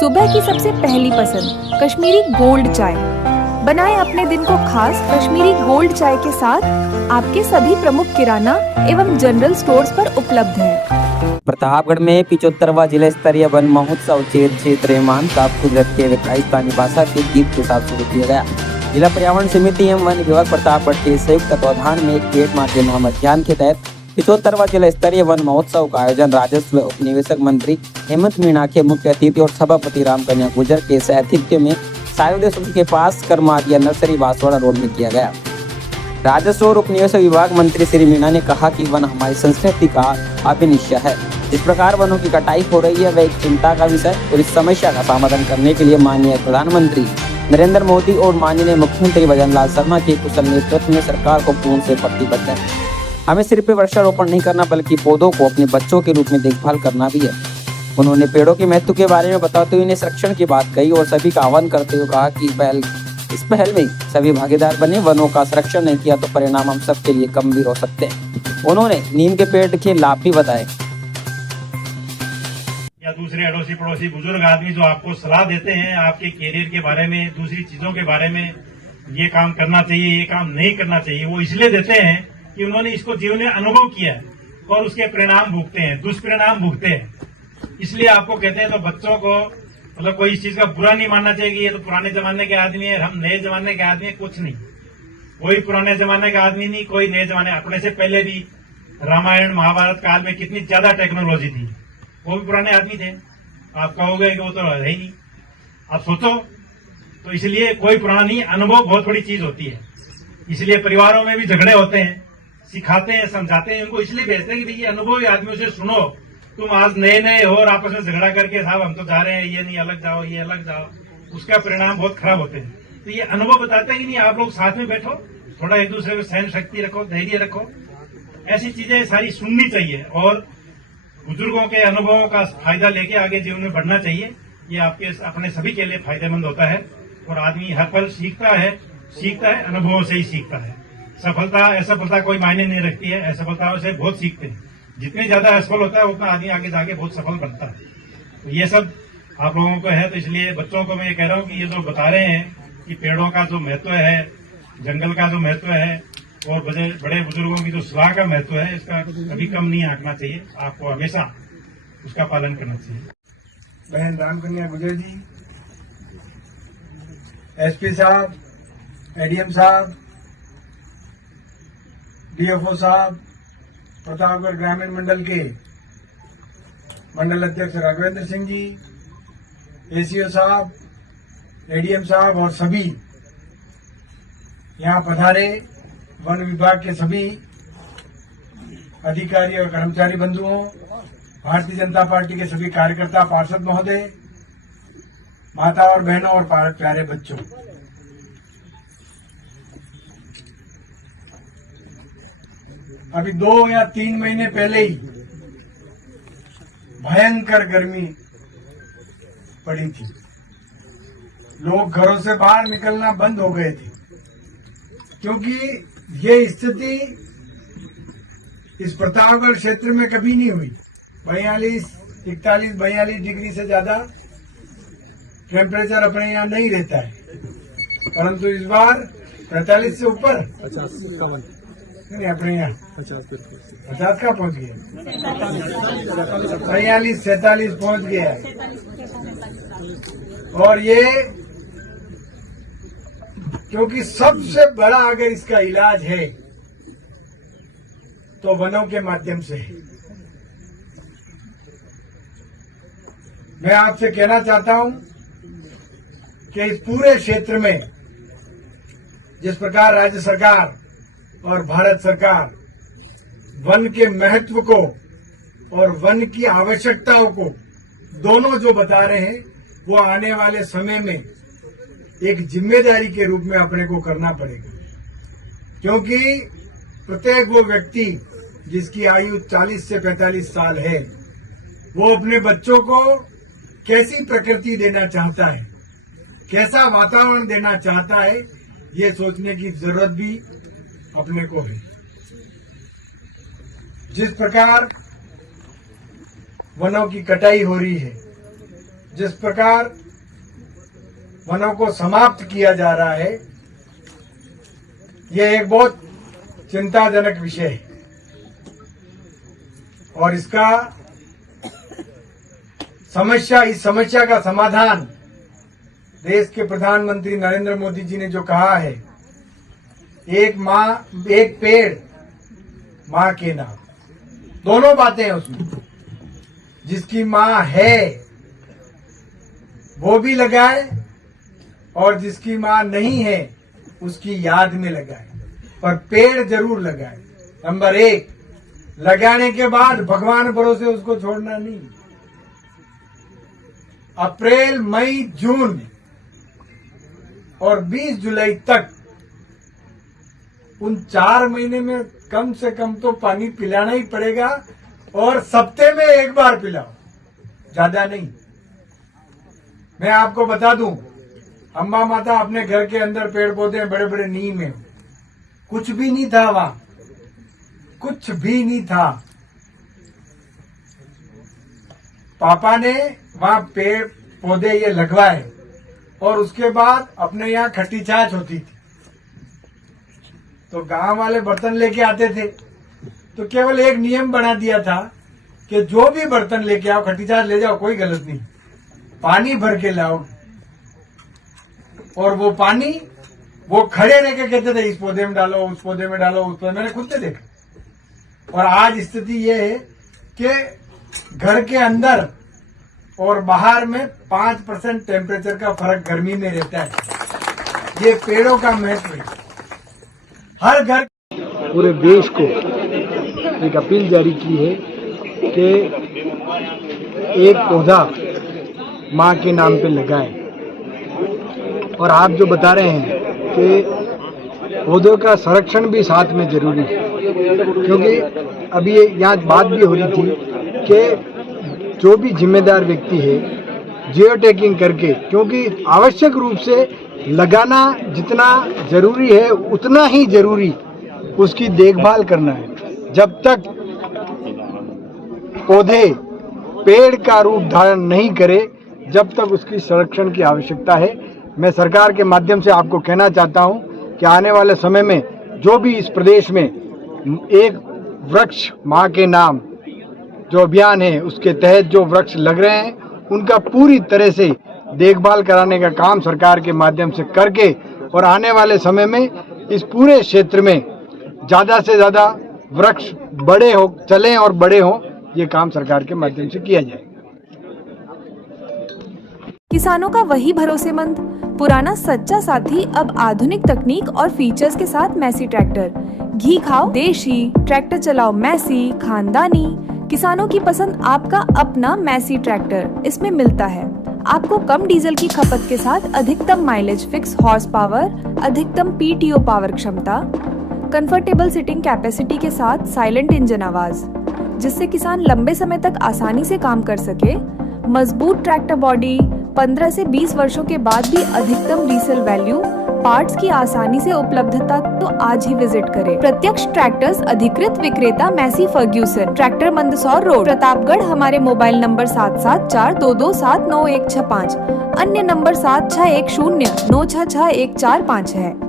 सुबह की सबसे पहली पसंद कश्मीरी गोल्ड चाय। बनाएं अपने दिन को खास कश्मीरी गोल्ड चाय के साथ। आपके सभी प्रमुख किराना एवं जनरल स्टोर्स पर उपलब्ध है। प्रतापगढ़ में 75वां जिला स्तरीय वन महोत्सव क्षेत्र साफ कुदरत के राजस्थानी भाषा के गीत के साथ शुरू किया गया। जिला पर्यावरण समिति एवं वन विभाग प्रतापगढ़ के संयुक्त तत्वाधान में एक पेड़ माँ के नाम अभियान के तहत 75वां जिला स्तरीय वन महोत्सव का आयोजन राजस्व उपनिवेशक मंत्री हेमंत मीणा के मुख्य अतिथि और सभापति रामकन्या गुर्जर के सानिध्य में सायोदय स्कूल के पास करमादिया नर्सरी बांसवाड़ा रोड में किया गया। राजस्व और उपनिवेशक विभाग मंत्री श्री मीणा ने कहा कि वन हमारी संस्कृति का अभिनिश्य है। जिस प्रकार वनों की कटाई हो रही है वह एक चिंता का विषय और इस समस्या का समाधान करने के लिए माननीय प्रधानमंत्री नरेंद्र मोदी और माननीय मुख्यमंत्री भजनलाल शर्मा के कुशल नेतृत्व में सरकार को पूर्ण से प्रतिबद्ध है। हमें सिर्फ वृक्षारोपण नहीं करना बल्कि पौधों को अपने बच्चों के रूप में देखभाल करना भी है। उन्होंने पेड़ों के महत्व के बारे में बताते हुए संरक्षण की बात कही और सभी का आह्वान करते हुए कहा कि इस पहल में सभी भागीदार बने। वनों का संरक्षण नहीं किया तो परिणाम हम सबके लिए गंभीर हो सकते हैं। उन्होंने नीम के पेड़ के लाभ भी बताए। या दूसरे अड़ोसी पड़ोसी बुजुर्ग आदमी जो आपको सलाह देते हैं आपके कैरियर के बारे में, दूसरी चीजों के बारे में, ये काम करना चाहिए, ये काम नहीं करना चाहिए, वो इसलिए देते हैं कि उन्होंने इसको जीवन में अनुभव किया है और उसके परिणाम भुगते हैं, दुष्परिणाम भुगते हैं। इसलिए आपको कहते हैं तो बच्चों को मतलब कोई इस चीज का बुरा नहीं मानना चाहिए कि ये तो पुराने जमाने के आदमी है, हम नए जमाने के आदमी है। कुछ नहीं, कोई पुराने जमाने का आदमी नहीं, कोई नए जमाने। अपने से पहले भी रामायण महाभारत काल में कितनी ज्यादा टेक्नोलॉजी थी, वो भी पुराने आदमी थे। आप कहोगे कि वो तो है ही नहीं, आप सोचो। तो इसलिए कोई पुराना नहीं, अनुभव बहुत बड़ी चीज होती है। इसलिए परिवारों में भी झगड़े होते हैं, सिखाते हैं, समझाते हैं, उनको इसलिए भेजते हैं कि भैया अनुभवी आदमियों से सुनो। तुम आज नए नए हो और आपस में झगड़ा करके साहब हम तो जा रहे हैं, ये नहीं अलग जाओ, ये अलग जाओ, उसका परिणाम बहुत खराब होते हैं। तो ये अनुभव बताते हैं कि नहीं आप लोग साथ में बैठो, थोड़ा एक दूसरे में सहन शक्ति रखो, धैर्य रखो। ऐसी चीजें सारी सुननी चाहिए और बुजुर्गों के अनुभवों का फायदा लेके आगे जीवन में बढ़ना चाहिए। ये आपके अपने सभी के लिए फायदेमंद होता है और आदमी हर पल सीखता है अनुभवों से ही सीखता है। सफलता असफलता कोई मायने नहीं रखती है, असफलताओं से बहुत सीखते हैं। जितने ज्यादा असफल होता है उतना आदमी आगे जाके बहुत सफल बनता है। तो ये सब आप लोगों को है, तो इसलिए बच्चों को मैं ये कह रहा हूँ कि ये जो बता रहे हैं कि पेड़ों का जो महत्व है, जंगल का जो महत्व है और बड़े बुजुर्गों की जो सलाह का महत्व है, इसका कभी कम नहीं आंकना चाहिए। आपको हमेशा उसका पालन करना चाहिए। बहन रामकन्या गुर्जर जी, एसपी साहब, एडीएम साहब, डीएफओ साहब, प्रतापगढ़ ग्रामीण मंडल के मंडल अध्यक्ष राघवेंद्र सिंह जी, एसीओ साहब, एडीएम साहब और सभी यहाँ पधारे वन विभाग के सभी अधिकारी और कर्मचारी बंधुओं, भारतीय जनता पार्टी के सभी कार्यकर्ता, पार्षद महोदय, माता और बहनों और प्यारे बच्चों, अभी 2 या 3 महीने पहले ही भयंकर गर्मी पड़ी थी। लोग घरों से बाहर निकलना बंद हो गए थे क्योंकि ये स्थिति इस प्रतापगढ़ क्षेत्र में कभी नहीं हुई। 41 डिग्री से ज्यादा टेम्परेचर अपने यहाँ नहीं रहता है, परंतु इस बार 45 से ऊपर 50-51 नहीं, अपने यहाँ 50 का पहुंच गया, 43-46 पहुंच गया है। और ये क्योंकि सबसे बड़ा अगर इसका इलाज है तो वनों के माध्यम से है। मैं आपसे कहना चाहता हूं कि इस पूरे क्षेत्र में जिस प्रकार राज्य सरकार और भारत सरकार वन के महत्व को और वन की आवश्यकताओं को दोनों जो बता रहे हैं, वो आने वाले समय में एक जिम्मेदारी के रूप में अपने को करना पड़ेगा। क्योंकि प्रत्येक वो व्यक्ति जिसकी आयु 40 से 45 साल है, वो अपने बच्चों को कैसी प्रकृति देना चाहता है, कैसा वातावरण देना चाहता है, ये सोचने की जरूरत भी अपने को है। जिस प्रकार वनों की कटाई हो रही है, जिस प्रकार वनों को समाप्त किया जा रहा है, यह एक बहुत चिंताजनक विषय है और इस समस्या का समाधान देश के प्रधानमंत्री नरेंद्र मोदी जी ने जो कहा है, एक पेड़ मां के नाम, दोनों बातें हैं उसमें। जिसकी मां है वो भी लगाए और जिसकी मां नहीं है उसकी याद में लगाए, पर पेड़ जरूर लगाए। नंबर 1, लगाने के बाद भगवान भरोसे उसको छोड़ना नहीं। अप्रैल, मई, जून और 20 जुलाई तक उन 4 महीने में कम से कम तो पानी पिलाना ही पड़ेगा और सप्ताह में एक बार पिलाओ, ज्यादा नहीं। मैं आपको बता दूं, अम्बा माता अपने घर के अंदर पेड़ पौधे बड़े बड़े नीम है, कुछ भी नहीं था वहां, कुछ भी नहीं था। पापा ने वहां पेड़ पौधे ये लगवाए और उसके बाद अपने यहाँ खट्टी छाछ होती थी, तो गांव वाले बर्तन लेके आते थे, तो केवल एक नियम बना दिया था कि जो भी बर्तन लेके आओ, खट्टी छाछ ले जाओ, कोई गलत नहीं, पानी भर के लाओ। और वो पानी वो खड़े रह के कहते थे इस पौधे में डालो, उस पौधे में डालो, उस पौधे, मैंने खुद से देखा। और आज स्थिति ये है कि घर के अंदर और बाहर में 5% टेम्परेचर का फर्क गर्मी में रहता है। ये पेड़ों का महत्व है। हर घर पूरे देश को एक अपील जारी की है कि एक पौधा मां के नाम पे लगाएं। और आप जो बता रहे हैं कि पौधों का संरक्षण भी साथ में जरूरी है, क्योंकि अभी यहाँ बात भी हो रही थी कि जो भी जिम्मेदार व्यक्ति है जियो टैगिंग करके, क्योंकि आवश्यक रूप से लगाना जितना जरूरी है उतना ही जरूरी उसकी देखभाल करना है। जब तक पौधे पेड़ का रूप धारण नहीं करे, जब तक उसकी संरक्षण की आवश्यकता है। मैं सरकार के माध्यम से आपको कहना चाहता हूं कि आने वाले समय में जो भी इस प्रदेश में एक वृक्ष मां के नाम जो अभियान है उसके तहत जो वृक्ष लग रहे हैं, उनका पूरी तरह से देखभाल कराने का काम सरकार के माध्यम से करके और आने वाले समय में इस पूरे क्षेत्र में ज़्यादा से ज़्यादा वृक्ष बड़े हो चलें और बड़े हों, ये काम सरकार के माध्यम से किया जाएगा। किसानों का वही भरोसेमंद पुराना सच्चा साथी अब आधुनिक तकनीक और फीचर्स के साथ मैसी ट्रैक्टर। घी खाओ देशी, ट्रैक्टर चलाओ मैसी, खानदानी। किसानों की पसंद आपका अपना मैसी ट्रैक्टर इसमें मिलता है। आपको कम डीजल की खपत के साथ अधिकतम माइलेज, फिक्स हॉर्स पावर, अधिकतम पीटीओ पावर क्षमता, कंफर्टेबल सिटिंग कैपेसिटी के साथ साइलेंट इंजन आवाज, जिससे किसान लंबे समय तक आसानी से काम कर सके। मजबूत ट्रैक्टर बॉडी, 15 से 20 वर्षों के बाद भी अधिकतम रीसेल वैल्यू, पार्ट्स की आसानी से उपलब्धता, तो आज ही विजिट करें। प्रत्यक्ष ट्रैक्टर्स अधिकृत विक्रेता Massey Ferguson, tractor Mandsaur Road, Pratapgarh. हमारे मोबाइल नंबर 7742279165, अन्य नंबर 7610966145 है।